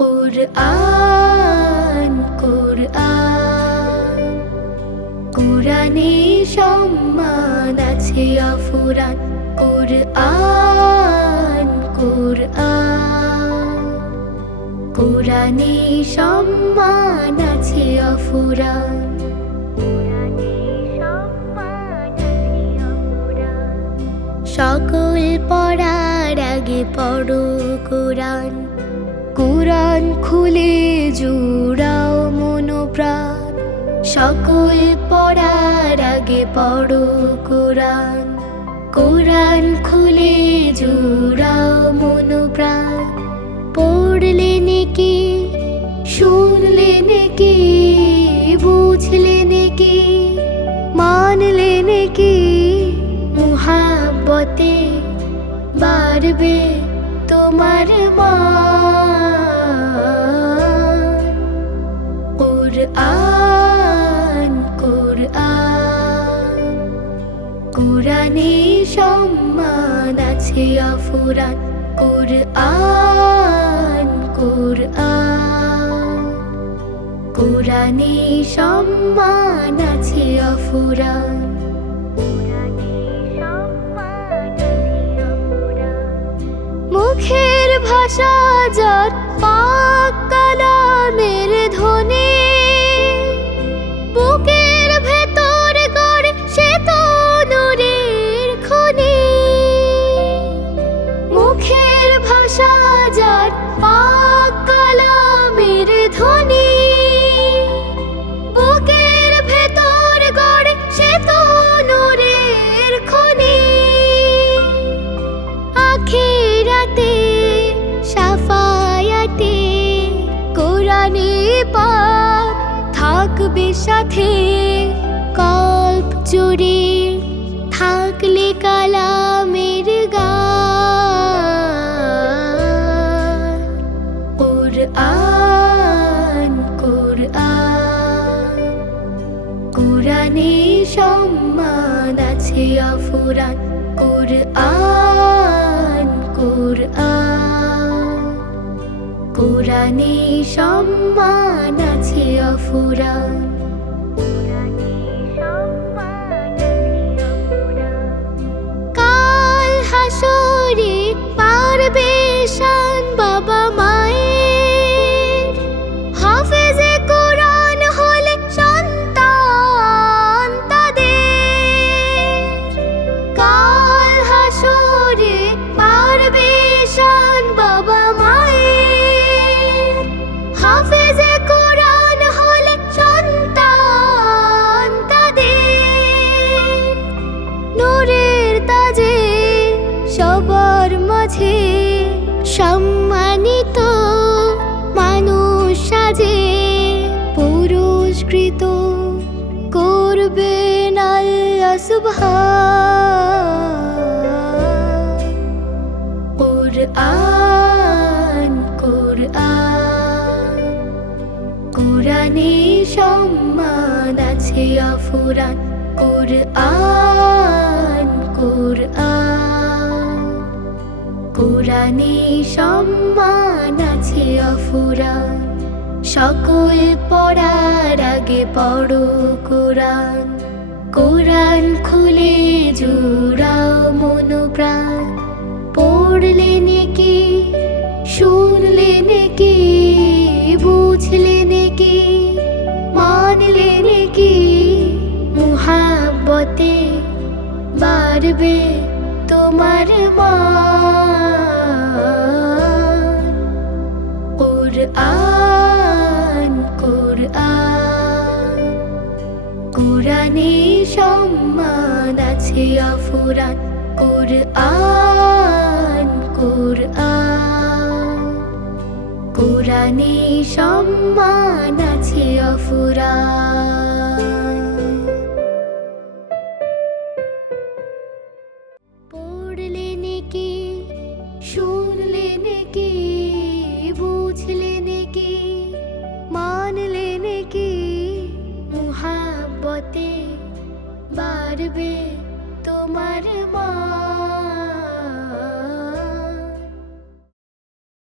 কুরআন কুরআন কুরআনে সম্মান আছে অফুরান। কুরআন কুরআন কুরআনে সম্মান আছে অফুরান। সকল পড়ার আগে পড়ো কুরআন। কুরআন খুলে জুড়াও মন প্রাণ। সকল পড়ার আগে পড়ো কুরআন। কুরআন খুলে জুড়াও মন প্রাণ। পড়লে নেকি, শুনলে নেকি, বুঝলে নেকি, মানলে নেকি, মুহাব্বতে বাড়বে তোমার মান। কুরআন কুরআন কুরআনে সম্মান আছে অফুরান। কুরআন কুরআন কুরআনে সম্মান আছে অফুরান। মুখের ভাষা যার পাক কালামের ধ্বনি, বুকের ভেতর গড়ে সে তো নূরের খনি। মুখের ভাষা যার পাক কালামের ধ্বনি, বুকের ভেতর গড়ে সে তো নূরের খনি। আখিরাতে সাফায়াতে কুরআনে পাক থাকবে সাথে। কল্প জুড়ে থাকলে কালামের গান। কুরআন কুরআন কুরআনে সম্মান আছে অফুরান। কুরআন কুরআন কুরআনে সম্মান আছে অফুরান। কাল হাসরে পারবে শান বাবা মায়ের। হাফেজে কুরআন হলে সন্তান তাদের। কাল হাসরে পারবে শান বাবা মায়ের। হাফেজে কুরআন হলে সন্তান তাদের। নূরের তাজে সবার মাঝে সম্মানিত মানুষ সাজে। পুরস্কৃত করবেন আল্লাহ সুবহান। কুরআন কুরআন কুরআনে সম্মান আছে অফুরান। কুরআন কুরআন কুরআনে সম্মান আছে অফুরান। সকল পড়ার আগে পড়ো কুরআন। কুরআন খুলে জুড়াও মন প্রাণ। পড়লে নেকি, শুনলে নেকি, বুঝলে নেকি, মানলে নেকি, মুহাব্বতে বাড়বে তোমার মান। কুরআন কুরআন কুরআনে সম্মান আছে অফুরান। কুরআন কুরআন কুরআনে সম্মান আছে অফুরান।